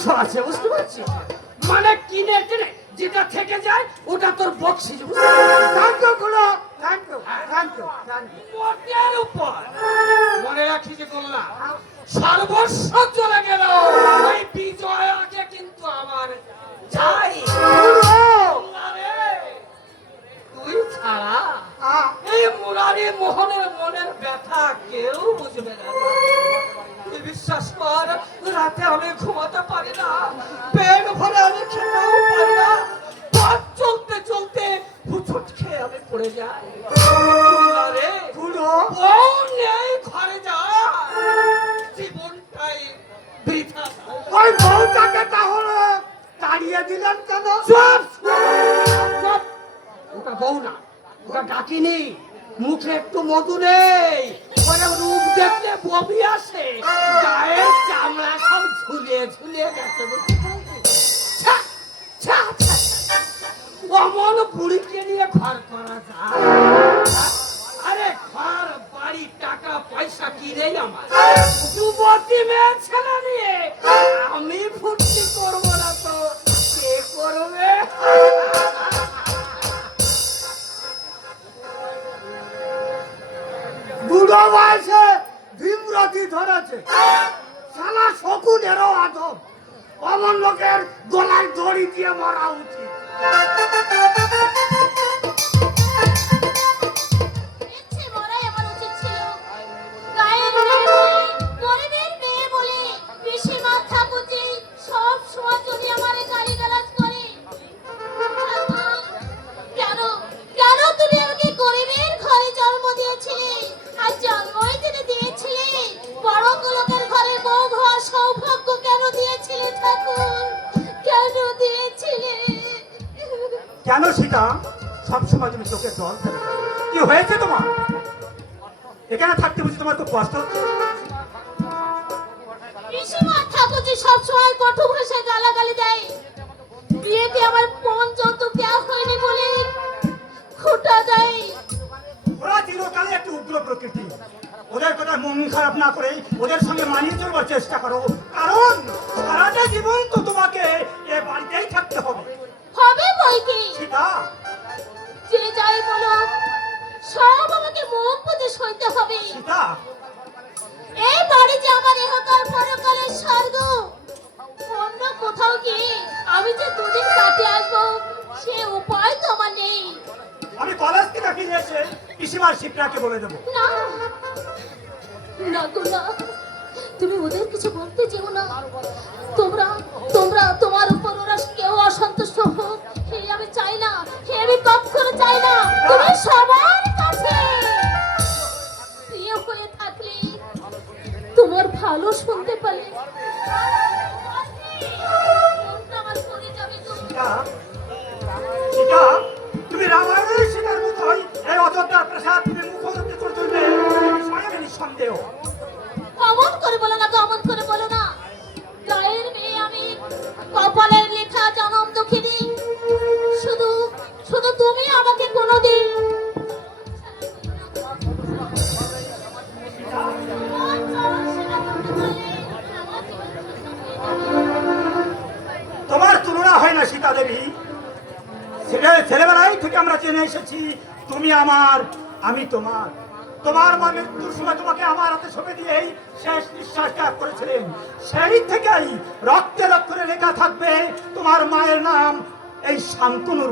অংশ আছে বুঝতে পারছিস? মানে কিনে টেনে যেটা থেকে যায় ওটা তোর বক্সি থ্যাংক ইউ গুলো। থ্যাংক ইউ থ্যাংক ইউ মোটের উপর। মনে রাখি যে গোল্লা সর্বস্ব চলে গেল। ওই বিজয়াকে কিন্তু আমার রে, তুই ছাড়া এই মুরারি মোহনের মনের ব্যথা কেউ বুঝবে না। বিশ্বাস কর রাতে আমি ঘুমাতে পারি না। পেট ভরে আমি খেতেও পারি না। পথ চলতে চলতে হুচুট খেয়ে আমি পড়ে যাই। রে বউ নেই ঘরে যা জীবনটাই বৃথা। ওই বউটাকে তাহলে তাড়িয়ে দিলেন কেন? চুপ! চুপ! ওটা বউ না ওটা ডাকিনি। মুখে একটু মধু নেই। বমি গায়ের চামড়া সব ঝুলিয়ে ঝুলিয়ে গেছে নিয়ে ঘর করা যায়। আরে বাড়ি, টাকা, পয়সা কি রে আমার? যুবতী মেয়ে, ছেলে নিয়ে আমি ফুর্তি করব। সালা শকুনেরও আদব। অমন লোকের গলায় দড়ি দিয়ে মরা উচিত। কেন সেটা সবসময় তুমি চোখে জল ফেলে কি হয়েছে তোমার? এখানে থাকতে বুঝি তোমার খুব কষ্ট হচ্ছে? ঠাকুরজি সবসময় কঠোর ভাষায় গালাগালি দেয়। বিয়েতে আমার দেওয়া হয়নি বলে খোটা দেয়। ওরা চিরকালে একটু উগ্র প্রকৃতি। ওদের কথা মন খারাপ না করে ওদের সঙ্গে মানিয়ে চলবার চেষ্টা করো। কারণ সারাটা জীবন তো তোমাকে এ বাড়িতেই থাকতে হবে। সব আমাকে মুখ বুঝে সইতে হবে। এই বাড়ি যে আমার এহকার পরকালের স্বর্গ অন্য কোথাও গিয়ে আমি যে দুদিন কাটে আসব সে উপায় তো আমার নেই। আমি কলেজ থেকে ফিরে এসে পিসিমার শিবরাকে বলে দেবো। না না। তুমি ওদের কিছু বলতে যেও না। ছেলে- ছেলেবেলায় থেকে আমরা চেনে এসেছি, তুমি আমার, আমি তোমার। তোমার মা মৃত্যুর সময় তোমাকে আমার হাতে সঁপে দিয়েই শেষ নিঃশ্বাস ত্যাগ করেছিলেন। সেই থেকেই রক্তে রক্তে লেখা থাকবে তোমার মায়ের নাম এই শান্তনুর